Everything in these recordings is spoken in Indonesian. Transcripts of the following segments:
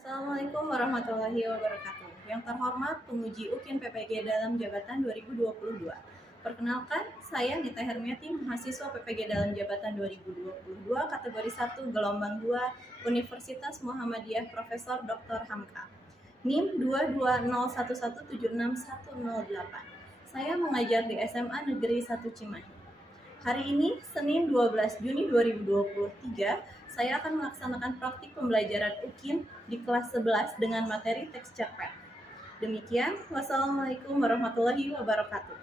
Assalamualaikum warahmatullahi wabarakatuh. Yang terhormat penguji UKIN PPG dalam jabatan 2022. Perkenalkan, saya Nita Hermiati, mahasiswa PPG dalam jabatan 2022 kategori 1 gelombang 2 Universitas Muhammadiyah Profesor Dr. Hamka. NIM 22011761108. Saya mengajar di SMA Negeri 1 Cimahi. Hari ini, Senin 12 Juni 2023, saya akan melaksanakan praktik pembelajaran UKIN di kelas 11 dengan materi teks cerpen. Demikian, wassalamualaikum warahmatullahi wabarakatuh.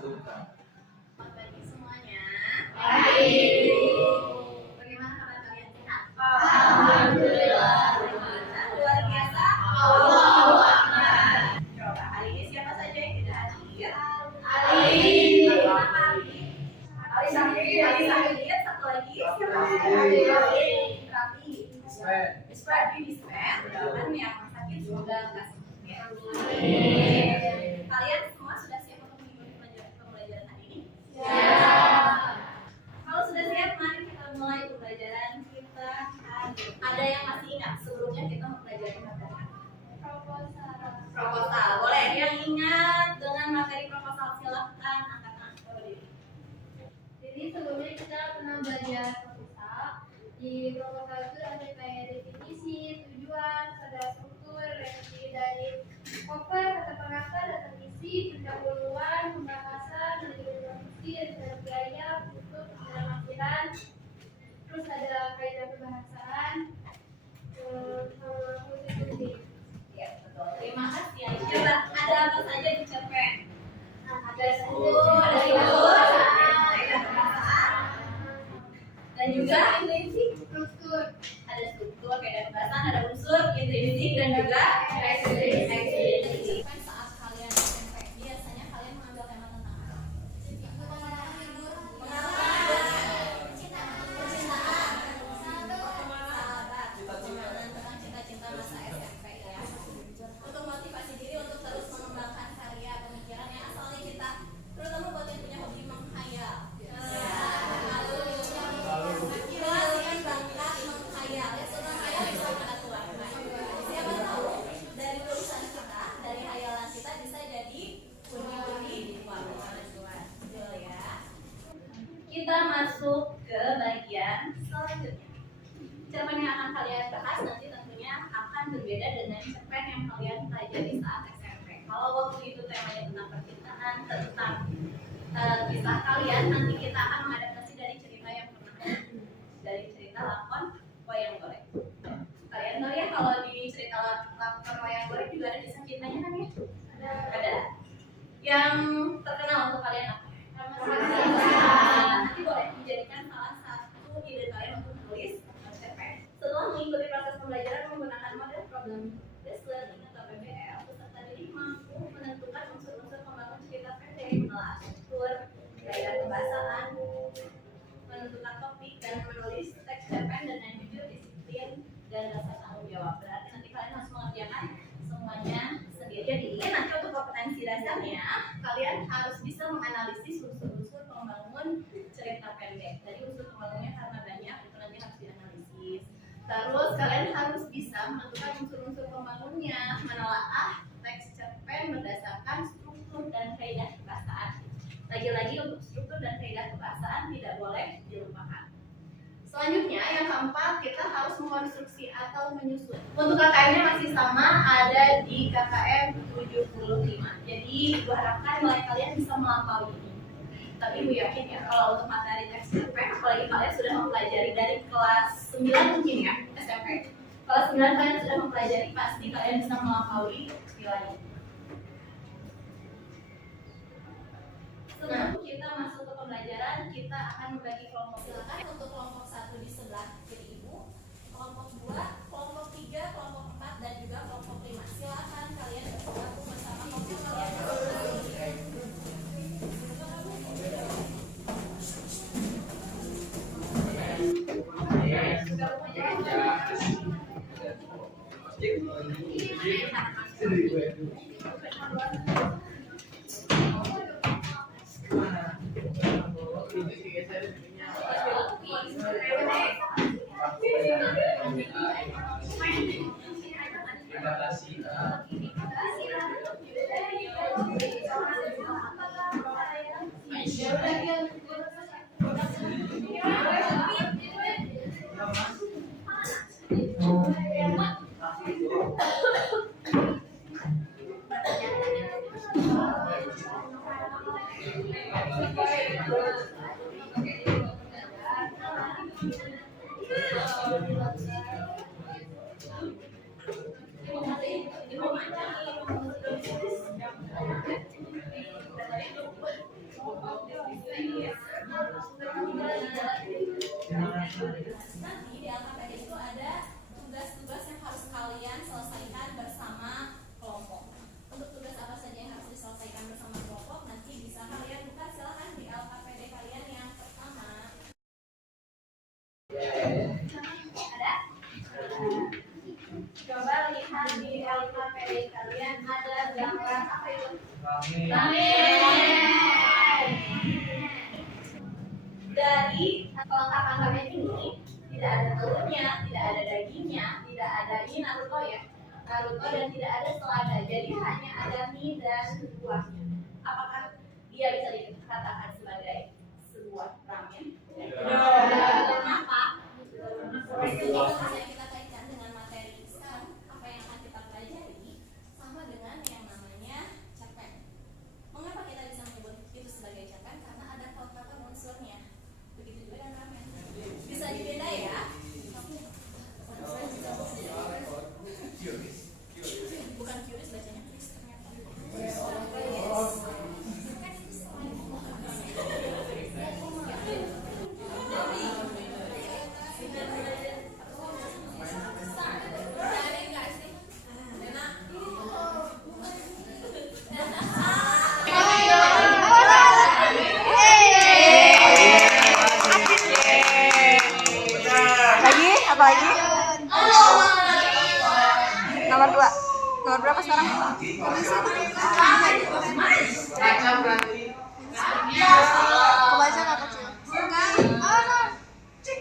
Selamat pagi semuanya. Baik. Bagaimana kabar kalian, sehat? Alhamdulillah. Luar biasa. Allahu Akbar. Coba hari ini siapa saja yang tidak hadir? Ali. Bagaimana Ali? Ali sakit. Satu lagi siapa? Rafi. Ispen. Doakan yang sakit semoga nggak sakit ya. Kalian semua sudah siap untuk mengikuti pembelajaran hari ini? Ya. Kalau sudah siap, mari kita mulai pembelajaran kita. Ada yang masih ingat sebelumnya kita mempelajari materi proposal. Boleh yang ingat dengan materi proposal, silakan angkat tangan. Jadi sebelumnya kita pernah belajar proposal. Di proposal itu ada kayak definisi, tujuan, ada struktur, revisi dari cover, kata pengantar, data isi, pendahuluan, pembahasan, introduksi, dan gaya, bentuk, penampilan. Terus ada kaidah pembahasan, musik. Ya, betul. Terima kasih. Coba ada apa saja di cerpen? Ada dan juga Struktur. ada struktur, kaidah pembahasan, ada unsur, intrinsik dan juga ekstrinsi. Saat kalian SMP, biasanya kalian mengambil tema tentang apa? Tentang cita-cita masa SMP ya. Untuk motivasi diri untuk terus mengembangkan karya pemikirannya, asalnya kita terutama buat yang punya hobi menghayal. Siapa tahu dari tulisan kita, dari hayalan kita bisa jadi pundi-pundi uang ya. Kita masuk ke bagian selanjutnya. Cerpen yang akan kalian bahas nanti tentunya akan berbeda dengan cerpen yang kalian pelajari saat SMP. Kalau waktu itu temanya tentang percintaan, tentang kisah kalian, nanti kita akan mengadaptasi dari cerita yang pernah ada, dari cerita lakon wayang golek. Kalian tahu ya kalau di cerita lakon wayang golek juga ada kisah cintanya kan ya? Ada. Yang terkenal untuk kalian apa? Nanti boleh dijadikan salah satu ide kalian untuk menulis cerpen. Setelah mengikuti proses pembelajaran menggunakan model problem based learning atau PBL, peserta didik mampu menentukan unsur-unsur pembangun cerita pendek, menelaah struktur, gaya pembahasan, menentukan topik dan menulis teks cerpen dengan jujur, disiplin, dan rasa tanggung jawab. Berarti nanti kalian harus mengerjakan semuanya sendiri. Jadi nanti untuk kompetensi dasarnya kalian harus bisa menganalisis unsur-unsur pembangun cerita pendek. Jadi unsur pembangunnya karena banyak, itu nanti harus dianalisis. Terus kalian harus bisa menentukan unsur-unsur pembangunnya, menelaah teks cerpen berdasarkan struktur dan kaidah kebahasaan. Lagi-lagi untuk struktur dan kaidah kebahasaan tidak boleh dilupakan. Selanjutnya yang keempat, kita harus mengonstruksi atau menyusun. Untuk KKM-nya masih sama, ada di KKM 75. Jadi gue harapkan nilai kalian bisa melampaui ini. Tapi gue yakin ya kalau untuk materi teks cerpen, apalagi kalian sudah mempelajari dari kelas 9 mungkin ya SMP. Kelas 9 kalian sudah mempelajari, pasti kalian bisa melampaui nilainya. Sebelum kita masuk ke pembelajaran, kita akan membagi kelompok. Silakan untuk kelompok 1 di sebelah kiri ibu, kelompok 2, kelompok 3, kelompok 4, dan juga kelompok 5. Silakan kalian bergabung bersama kelompok kalian. Nanti di LKPD itu ada tugas-tugas yang harus kalian selesaikan bersama kelompok. Untuk tugas apa saja yang harus diselesaikan bersama kelompok nanti bisa kalian buka, silahkan di LKPD kalian yang pertama. Ada? Coba lihat di LKPD kalian ada gambar apa itu? Dari kelengkapan ramen ini tidak ada telurnya, tidak ada dagingnya, tidak ada ini Naruto ya, Naruto, dan tidak ada selada. Jadi hanya ada mie dan buahnya. Apakah dia bisa dikatakan sebagai sebuah ramen? Kenapa? Yang kita kaitkan dengan materi sekarang, apa yang akan kita pelajari sama dengan yang namanya cerpen. Mengapa kita bisa menyebut itu sebagai cerpen? Karena ada kelengkapan unsurnya. Begitu juga dengan ramen. Bisa dibeda ya. Bukan curious, bacanya curious ternyata. Lagi? Apa lagi? Nomor 2. Nomor berapa sekarang? Kebaca nggak kecil?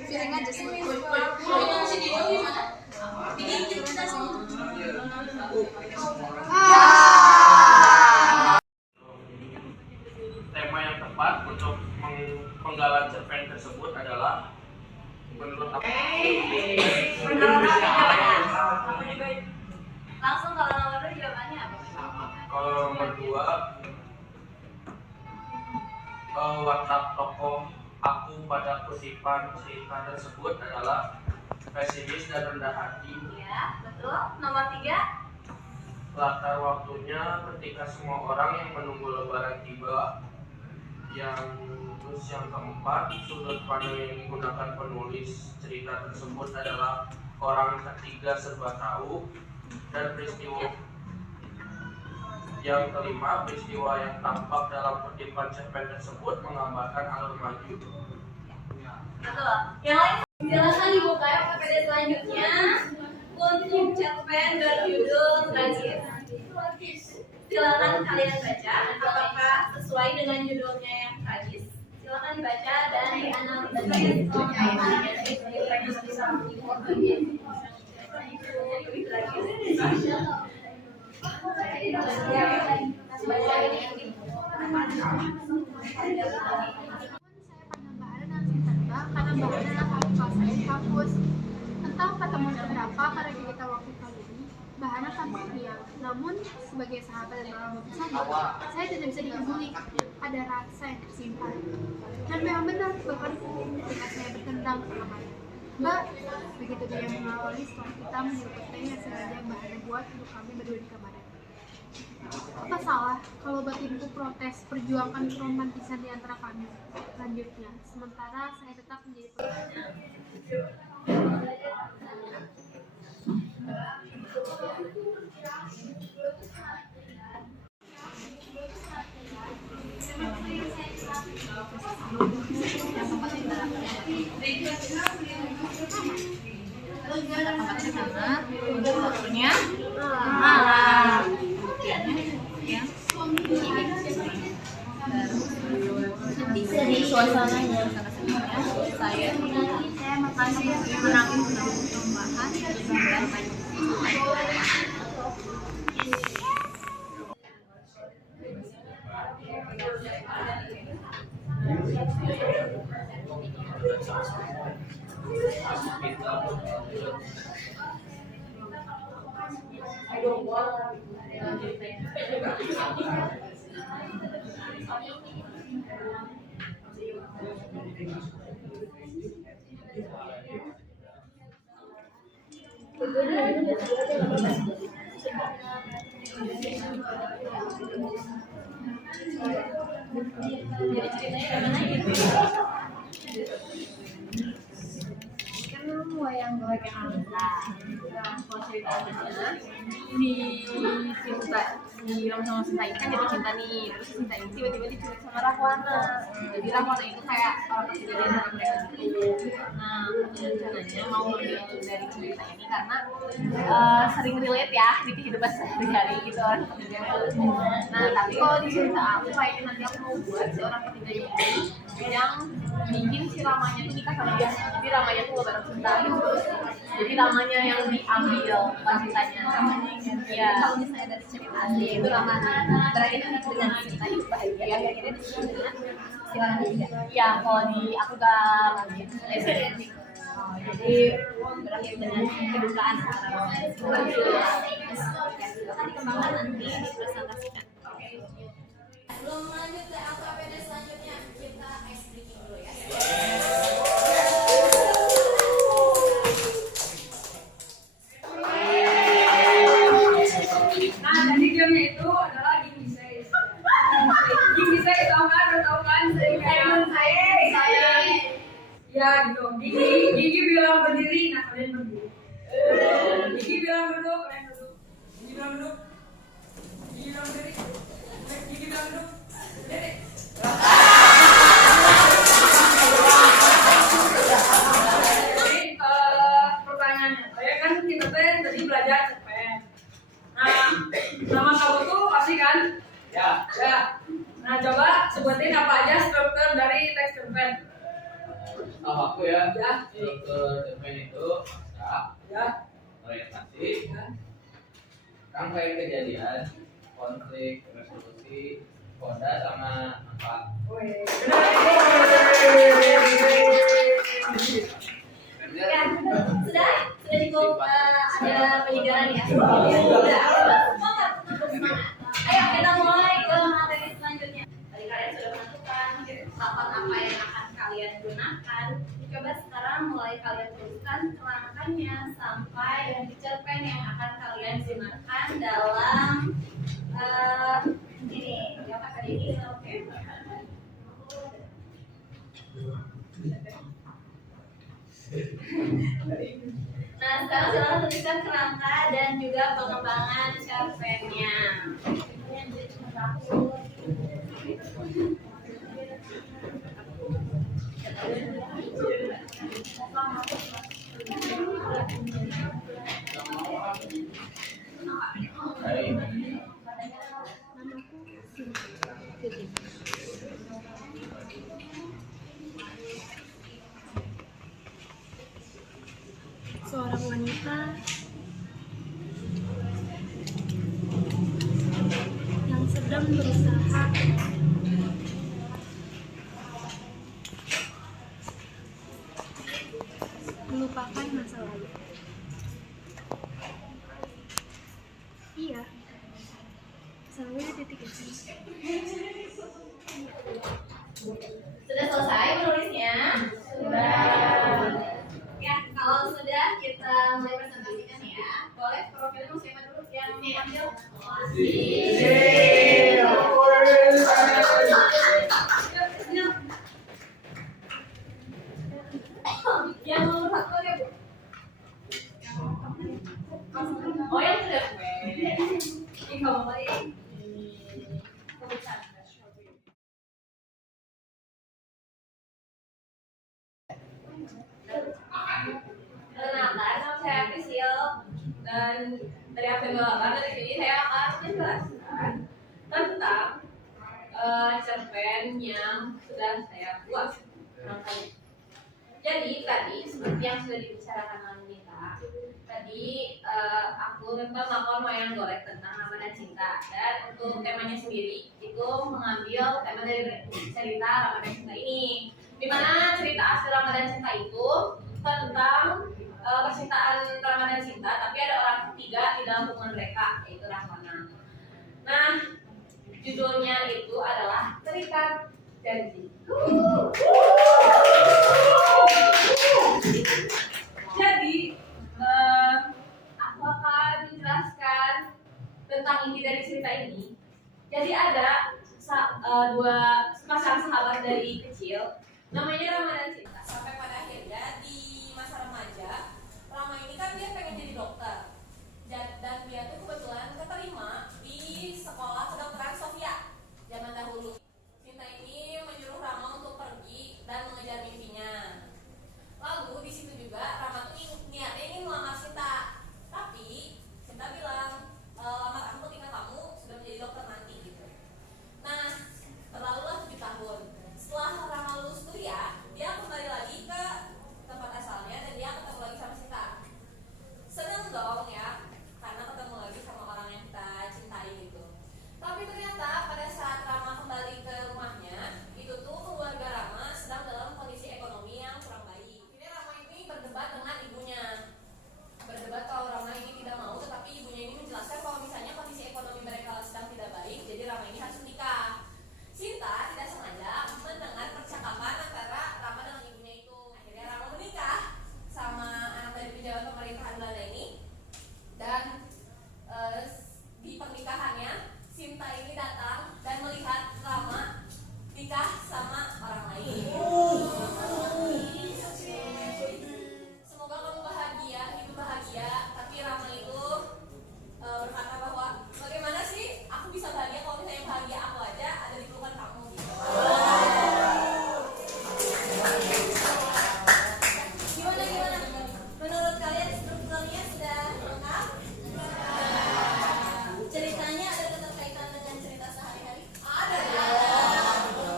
Feeling aja sih. Tema yang tepat untuk penggalan cerpen tersebut adalah menurut aku. Langsung kalau nomor 2 jawabannya apa? Kalau nomor 2, watak tokoh aku pada kutipan cerita tersebut adalah pesimis dan rendah hati. Ya, betul. Nomor 3. Latar waktunya ketika semua orang yang menunggu lebaran tiba. Terus yang keempat, sudut pandang yang digunakan penulis cerita tersebut adalah orang ketiga serba tahu. Dan peristiwa yang kelima, peristiwa yang tampak dalam kutipan cerpen tersebut menggambarkan alur maju. Betul. Yang lain silakan dibuka LKPD selanjutnya untuk cerpen berjudul Tragis. Silakan kalian baca apakah sesuai dengan judulnya yang tragis. Silakan dibaca dan dianalisis. Karena bahannya harus selesai hapus. Entah pertemuan keberapa karena kita waktu kali ini bahannya tampak diam. Namun sebagai sahabat dan orang bersama, saya tidak bisa dihubungi. Ada rasa yang tersimpan. Dan memang benar bahkan ketika saya bertendang ke kamar. Mbak, begitu dia mengawali setelah kita menjemput teh yang sengaja Mbak Ana buat untuk kami berdua di kamarnya. Apa salah kalau batinku protes perjuangkan keromantisan di antara kami? Lanjutnya, sementara saya tetap menjadi waktunya malam. Jadi suasananya saya makasih menangis untuk membahas dan jadi ceritanya gimana gitu? Kan wayang golek yang nah, kalau ceritanya di cinta di sama Sinta ini kan jatuh cinta nih, terus Sinta ini tiba-tiba diculik sama Rahwana. Jadi Rahwana itu kayak orang ketiga dari mereka gitu. Nah, rencananya mau ngambil dari cerita ini karena sering relate ya di kehidupan sehari-hari gitu orang ketiga. Nah, tapi kalau di cerita aku kayaknya nanti aku mau buat si orang ketiga ini yang bikin si Ramanya itu nikah sama dia. Jadi Ramanya tuh gak bareng Sinta gitu. Jadi Ramanya yang diambil bukan Cintanya. Ya, kalau misalnya dari cerita asli itu Ramanya berakhir dengan Sinta itu bahagia, akhirnya disini dengan si orang ketiga. Ya, kalau di aku gak lanjut ending. Jadi berakhir dengan kedukaan antara Ramanya dan Sinta. Akan dikembangkan nanti dipresentasikan. Sebelum lanjut ke AKPD selanjutnya, kita ice breaking dulu ya. Nah, jadi gamenya itu adalah gigi saya. Gigi saya tahu kan? Saya. Ya gitu. Gigi bilang berdiri, nah kalian berdiri. Gigi bilang duduk, kalian duduk. Gigi bilang duduk. Gigi bilang berdiri. Gigi bilang duduk. Berdiri. Jadi pertanyaannya, saya kan kita tadi belajar cerpen. Nah, nama kamu tuh pasti kan? Ya. Nah, coba sebutin apa aja struktur dari teks cerpen. Sama aku ya. Ya. Struktur cerpen itu naskah, Ya. orientasi, Ya. rangkaian kejadian, konflik, resolusi, koda sama manfaat. Wih, Ya, sudah cukup ada penyegaran ya. Sudah. Semangat. Ayo kita mulai ke materi selanjutnya. Tadi kalian sudah menentukan papan apa yang akan kalian gunakan. Coba sekarang mulai kalian tuliskan kerangkanya sampai yang cerpen yang akan kalian gunakan dalam ini. Yang akan ini, oke? Nah, sekarang silakan tuliskan kerangka dan juga pengembangan cerpennya. seorang wanita yang sedang berusaha melupakan masa lalu. Iya, sampai titik itu. Sudah selesai menulisnya? Sudah. Ya, Yang nomor satu ya Bu? Oh yang sudah ini kamu kali Perkenalkan, nama saya Priscil dan dari Absen 28 dari sini saya akan menjelaskan tentang cerpen yang sudah saya buat. Jadi tadi seperti yang sudah dibicarakan oleh Nita, tadi aku memang melakukan wayang golek tentang Rama dan Cinta, dan untuk temanya sendiri itu mengambil tema dari cerita Rama dan Cinta ini, di mana cerita asli Rama dan Cinta itu tentang percintaan Rama dan Cinta, tapi ada orang ketiga di dalam hubungan mereka, yaitu Rahwana. Nah, judulnya itu adalah Terikat Janji. Jadi, aku akan menjelaskan tentang inti dari cerita ini. Jadi ada dua sepasang sahabat dari kecil, namanya Rama dan Cinta. Sampai pada akhirnya di masa remaja, Rama ini kan dia pengen jadi dokter. Dan dia tuh kebetulan keterima di sekolah kedokteran Sofia zaman dahulu. Cinta ini menyuruh Rama untuk pergi dan mengejar mimpinya. Lalu di situ juga Rama tuh niatnya ingin melamar Cinta, tapi Cinta bilang, lamar aku ketika kamu sudah menjadi dokter nanti gitu. Nah, berlalulah 7 tahun. Setelah Rama lulus kuliah, dia kembali lagi ke tempat asalnya dan dia ketemu lagi sama Cinta. Seneng dong ya, karena ketemu lagi sama orang yang kita cintai gitu. Tapi ternyata pada saat Rama kembali ke rumahnya, itu tuh keluarga Rama sedang dalam kondisi ekonomi yang kurang baik. Akhirnya Rama ini berdebat dengan ibunya. Berdebat kalau Rama ini tidak mau, tetapi ibunya ini menjelaskan kalau misalnya kondisi ekonomi mereka sedang tidak baik, jadi Rama ini harus menikah. Cinta tidak sengaja mendengar percakapan antara Rama dengan ibunya itu. Akhirnya Rama menikah sama anak dari pejabat pemerintahan Belanda ini. Dan di pernikahannya Cinta ini datang dan melihat Rama nikah sama orang lain. Semoga kamu bahagia, hidup bahagia. Tapi Rama itu berkata bahwa bagaimana sih aku bisa bahagia kalau misalnya bahagia aku aja ada di pelukan kamu gitu. Gimana? Menurut kalian strukturnya sudah lengkap? Ceritanya ada keterkaitan dengan cerita sehari-hari? Ada.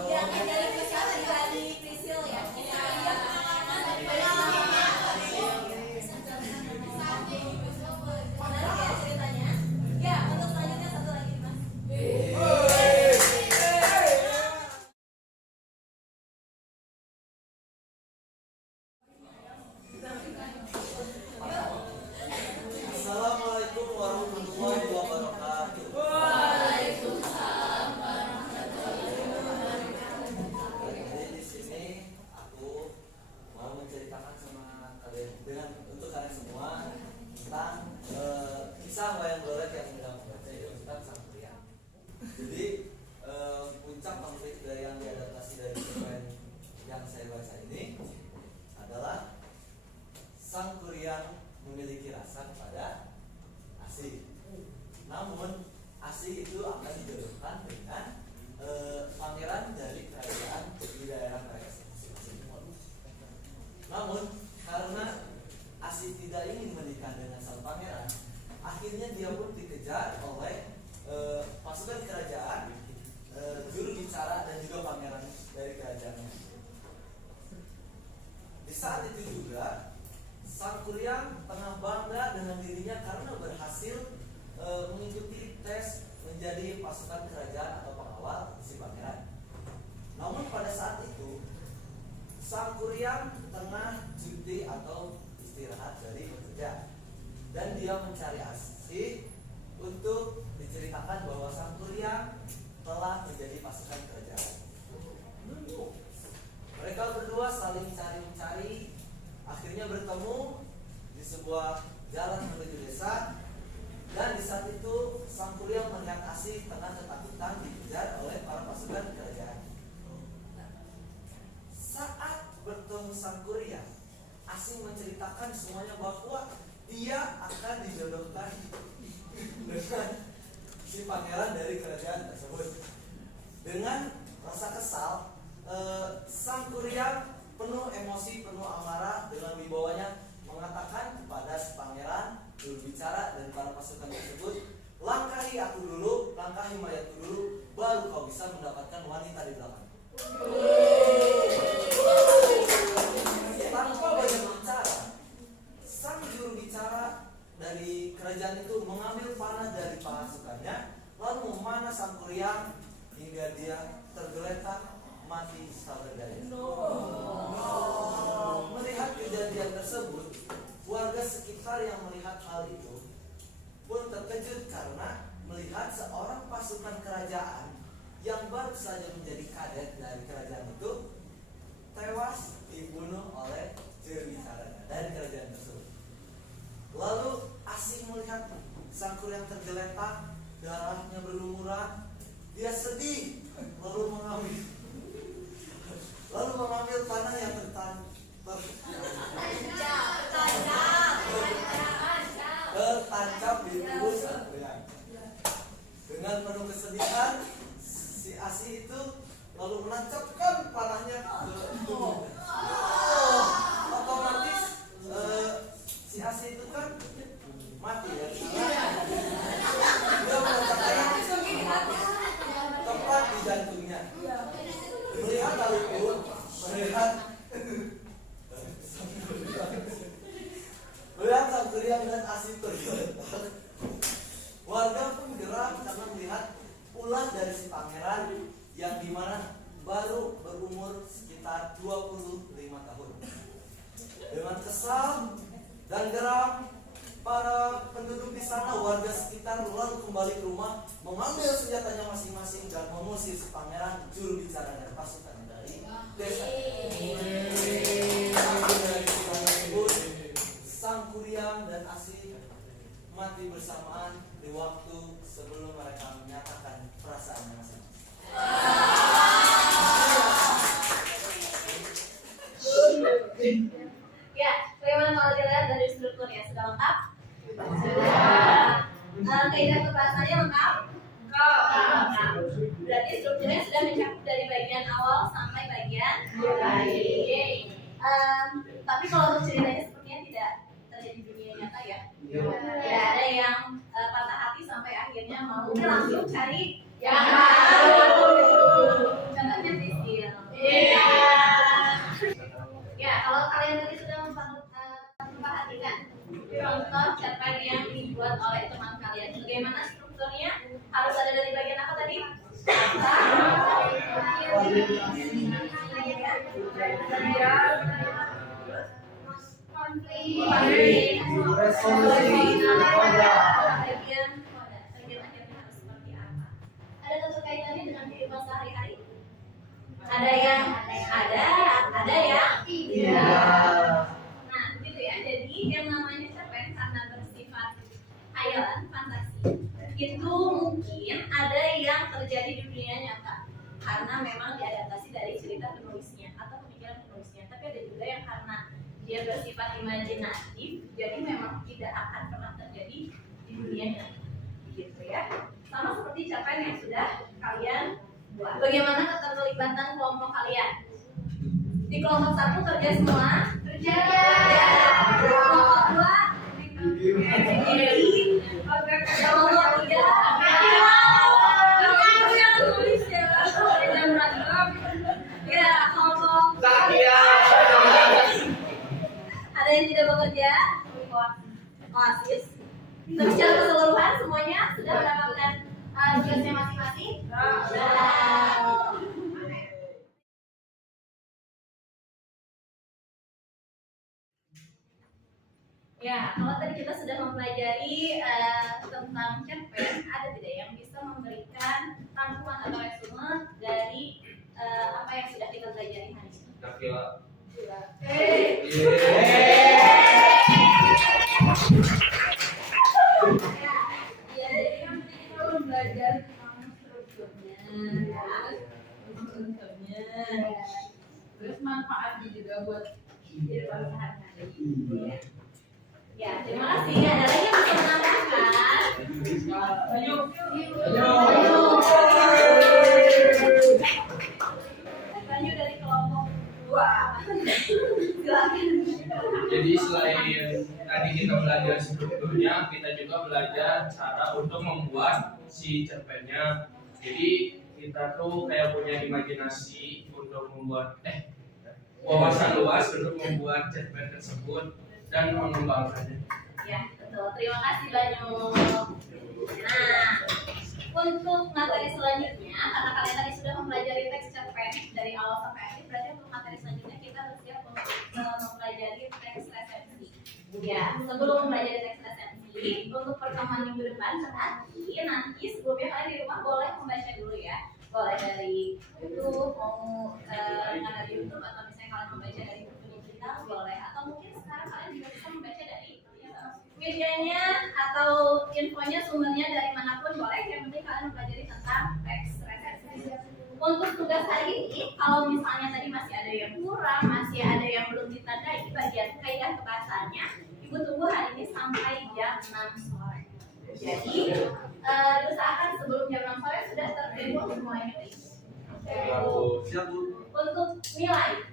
Yang dari Priscil dari Priscil ya. Ini dia pengalaman dari menarik ya ceritanya. Ya, untuk selanjutnya satu lagi Mas. Assalamualaikum warahmatullahi wabarakatuh. Jadi di sini aku mau menceritakan sama kalian untuk kalian semua tentang kisah wayang golek yang sedang membaca yaitu tentang Sang Kuryang. Jadi puncak konflik dari yang diadaptasi dari cerpen yang saya baca ini adalah Sang Kuryang memiliki rasa kepada Asih. Namun Asih itu akan dijodohkan dengan pangeran dari kerajaan di daerah mereka masing-masing. Namun karena Asih tidak ingin menikah dengan sang pangeran, akhirnya dia pun dikejar oleh pasukan kerajaan, juru bicara dan juga pangeran dari kerajaannya. Di saat itu juga Sang Kuryang tengah bangga dengan dirinya karena berhasil mengikuti tes menjadi pasukan kerajaan atau pengawal si pangeran. Namun pada saat itu Sang Kuryang tengah cuti atau istirahat dari bekerja dan dia mencari Asih untuk diceritakan bahwa Sang Kuryang telah menjadi pasukan kerajaan. Mereka berdua saling mencari, akhirnya bertemu di sebuah jalan menuju desa, dan di saat itu Sang Kuryang melihat Asih tengah ketakutan dikejar oleh para pasukan kerajaan. Saat bertemu Sang Kuryang, Asing menceritakan semuanya bahwa dia akan dijodohkan dengan si pangeran dari kerajaan tersebut. Dengan rasa kesal, sang Kuryang penuh emosi, penuh amarah dengan wibawanya mengatakan kepada si pangeran, juru bicara dan para pasukan tersebut, langkahi aku dulu, langkahi mayatku dulu, baru kau bisa mendapatkan wanita di belakang. Tanpa banyak bicara, sang juru bicara dari kerajaan itu mengambil panah dari pasukannya, lalu memanah sang Kuryang hingga dia tergeletak mati tak berdaya. Melihat kejadian tersebut, warga sekitar yang melihat hal itu pun terkejut karena melihat seorang pasukan kerajaan yang baru saja menjadi kadet dari kerajaan itu tewas dibunuh oleh juru bicaranya dari kerajaan tersebut. Lalu asing melihat sang Kuryang tergeletak, darahnya berlumuran, dia sedih lalu mengambil panah yang tertancap di tubuh sang Kuryang. Dengan penuh kesedihan, si Asi itu lalu menancapkan panahnya ke tubuh. Otomatis si Asi itu kan mati ya. Dia menancapkan tepat di jantungnya. Melihat hal itu, melihat sang Kuryang dan Asi tergeletak, warga pun geram karena melihat ulah dari si pangeran yang dimana baru berumur sekitar 25 tahun. Dengan kesal dan geram, para penduduk di sana, warga sekitar lalu kembali ke rumah, mengambil senjatanya masing-masing dan mengusir si pangeran, juru bicara dan pasukan dari desa. Sang Kuryang dan Asi mati bersamaan di waktu sebelum mereka menyatakan perasaannya masing-masing. Ya, bagaimana kalau dilihat dari strukturnya? Sudah lengkap? Sudah. Kaidah keperasaannya lengkap? Lengkap. Berarti strukturnya sudah mencakup dari bagian awal sampai bagian akhir. Tapi kalau untuk ceritanya sepertinya tidak terjadi di dunia nyata ya. Tidak ada yang patah hati sampai akhirnya mau langsung cari yang baru. Contohnya Priscil. Iya. Ya, kalau kalian tadi sudah memperhatikan contoh cerpen yang dibuat oleh teman kalian, bagaimana strukturnya? Harus ada dari bagian apa tadi? Konflik. Bagian akhirnya harus seperti apa? Ada keterkaitannya dengan kehidupan sehari-hari? Ada yang ada yang tidak. Nah, gitu ya. Jadi yang namanya cerpen karena bersifat khayalan, fantasi, itu mungkin ada yang terjadi di dunia nyata karena memang diadaptasi dari cerita penulisnya atau pemikiran penulisnya. Tapi ada juga yang karena dia bersifat imajinatif, jadi memang tidak akan pernah terjadi di dunia nyata. Gitu ya. Sama seperti cerpen yang sudah kalian buat. Bagaimana keterlibatan kelompok kalian? Di kelompok 1 kerja semua? Kerja. Kelompok 2? Kelompok 3? Aku yang tulis ya. Ya, kelompok ada yang tidak bekerja? Oasis. Tapi secara keseluruhan semuanya sudah mendapatkan tugasnya masing-masing? Ya, kalau tadi kita sudah mempelajari tentang cerpen, ada tidak yang bisa memberikan rangkuman atau resume dari apa yang sudah kita pelajari hari ini? Nakila. Ya, jadi yang kita belajar tentang strukturnya, ya, strukturnya. Terus manfaatnya juga buat di depan sehari-hari. Ya, terima kasih. Ada lagi yang bisa menambahkan? Lanjut dari kelompok 2. Silakan. Jadi selain tadi kita belajar strukturnya, kita juga belajar cara untuk membuat si cerpennya. Jadi kita tuh kayak punya imajinasi untuk membuat wawasan luas untuk membuat cerpen tersebut dan mengembangkannya. Ya, betul. Terima kasih banyak. Nah, untuk materi selanjutnya, karena kalian tadi sudah mempelajari teks cerpen dari awal sampai akhir, berarti untuk materi selanjutnya kita bersiap untuk mempelajari teks resensi. Ya, sebelum mempelajari teks resensi, untuk pertemuan minggu depan nanti sebelumnya kalian di rumah boleh membaca dulu ya. Boleh dari YouTube, mau dengar dari YouTube, atau misalnya kalian membaca dari buku digital boleh, atau mungkin sekarang kalian juga bisa membaca dari medianya atau infonya, sumbernya dari manapun boleh. Yang penting kalian mempelajari tentang teks resensi. Untuk tugas hari ini, kalau misalnya tadi masih ada yang kurang, masih ada yang belum ditandai bagian kaidah kebahasaannya, ibu tunggu hari ini sampai jam 6 sore. Jadi usahakan sebelum jam 6 sore sudah tertimbun semuanya, please. Siap, Bu. Untuk nilai.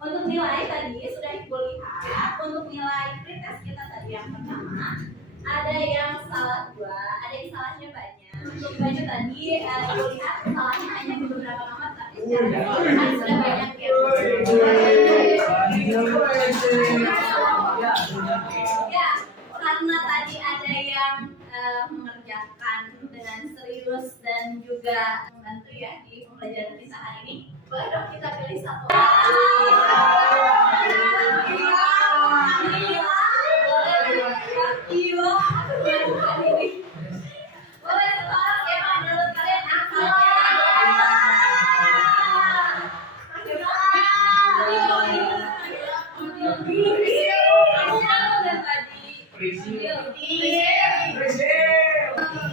Untuk nilai tadi sudah ibu lihat. Untuk nilai pretest kita tadi yang pertama, ada yang salah 2, ada yang salahnya banyak. Untuk baju tadi ibu lihat salahnya hanya di beberapa nomor, tapi secara keseluruhan sudah banyak yang ya, karena tadi ada yang mengerjakan dengan serius dan juga membantu ya di pembelajaran kita hari ini. Boleh dong kita pilih satu. Boleh sekarang ya, menurut kalian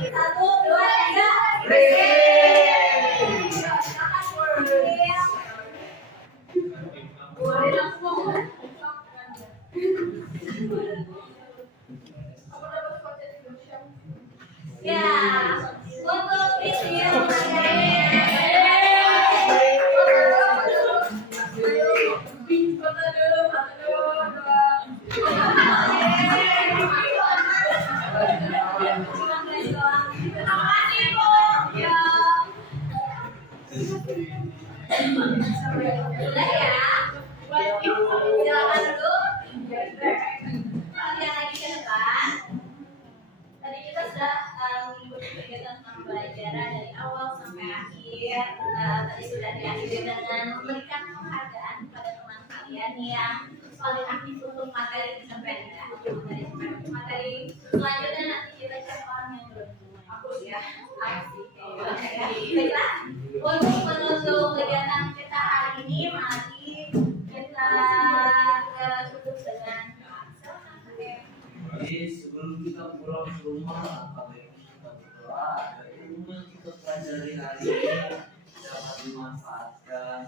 Satu, dua, tiga. Ya, untuk video sudah ya. Silakan dulu. Kalian lagi ke depan. Tadi kita sudah mengikuti kegiatan pembelajaran dari awal sampai akhir. Tadi sudah diakhiri dengan memberikan penghargaan kepada teman kalian yang paling aktif untuk materi cerpen ya. Materi selanjutnya nanti kita cari orang yang beruntung. Aku ya, aku sih. Baiklah, untuk menutup kegiatan kita hari ini, mari kita tutup dengan Jadi sebelum kita pulang ke rumah, kalian kita berdoa agar ilmu yang kita pelajari hari ini dapat dimanfaatkan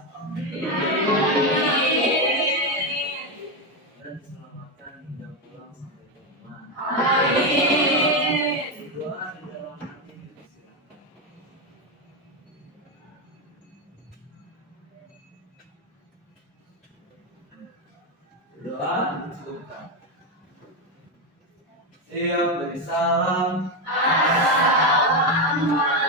dan diselamatkan hingga pulang sampai ke rumah. Berdoa di dalam hati dipersilakan. Berdoa dicukupkan. Siap beri salam. Assalamualaikum.